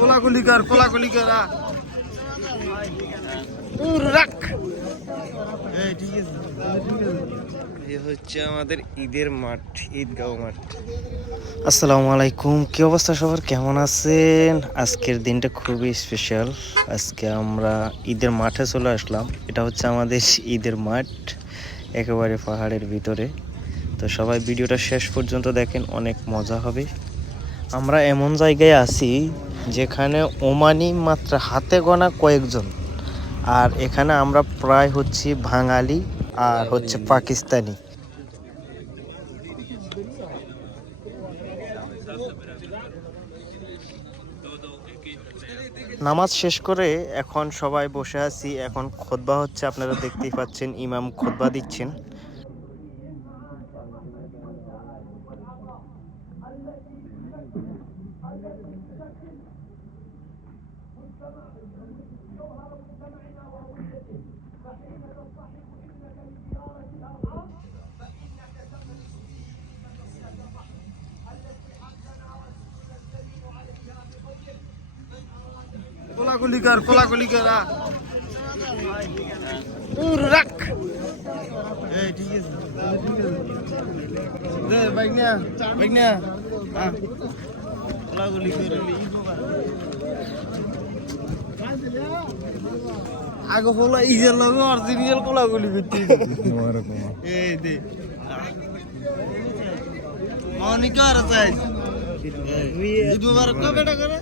কোলাকুলি কর রাখ। ঠিক আছে, এই হচ্ছে আমাদের ঈদের মাঠ, ঈদগাঁও মাঠ। আসসালামু আলাইকুম, কি অবস্থা সবার, কেমন আছেন? আজকের দিনটা খুবই স্পেশাল। আজকে আমরা ঈদের মাঠে চলে আসলাম। এটা হচ্ছে আমাদের ঈদের মাঠ, একেবারে পাহাড়ের ভিতরে। তো সবাই ভিডিওটা শেষ পর্যন্ত দেখেন, অনেক মজা হবে। আমরা এমন জায়গায় আছি যেখানে ওমানি মাত্র হাতে গোনা কয়েকজন, আর এখানে আমরা প্রায় হচ্ছি বাঙালি আর হচ্ছে পাকিস্তানি। নামাজ শেষ করে এখন সবাই বসে আছি। এখন খুতবা হচ্ছে, আপনারা দেখতেই পাচ্ছেন, ইমাম খুতবা দিচ্ছেন। কোলাকুলি কর রাখ। ঠিক আছে, কোলাকুলি করলি আগে হলো ইজের লোক অরিজিনাল কোলাকুলি করতে। এই দে মনিকা আর চাই ঈদ মুবারক কবে করে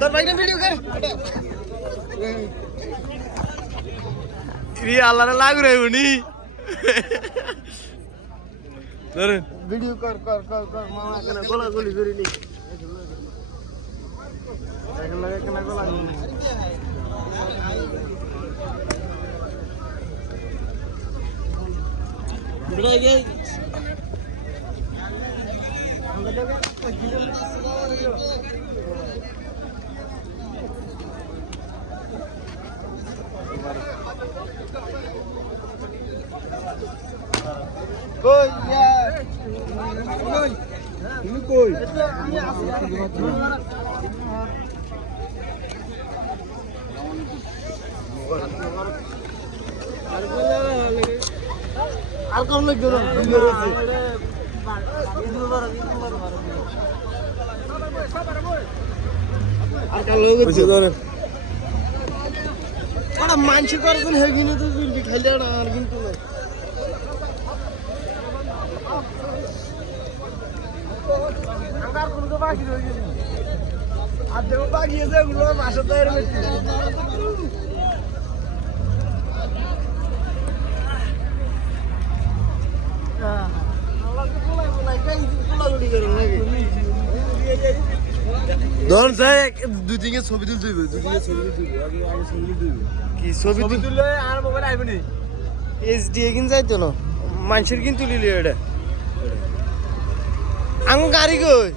তোর ভাই না ভিডিও কর রি আল্লাহ লাগু রে উনি ধর ভিডিও কর মামা কেন গোলাগুলি করিনি এখন লাগে কেন গোলাগুলি বিড়াই গই কই তুমি কই আর কম লোক গেল আর কাল লোক হচ্ছে ধরে ওরা মানসি করছেন হয়ে গিয়ে তো খাইলে আর কিন্তু আর কোনো বাকি রয়ে গেছে আর দেবো বাকি আছে ওগুলো মাসে তৈরি করছি ধরুন স্যার দুদিকে ছবি তুলতে কি ছবি তুললে আর মোবাইল আইবে নি এইচডি কিন্তু যাইতো না মানুষের কিন্তু তুলিলে এটা আঙু গাড়ি কই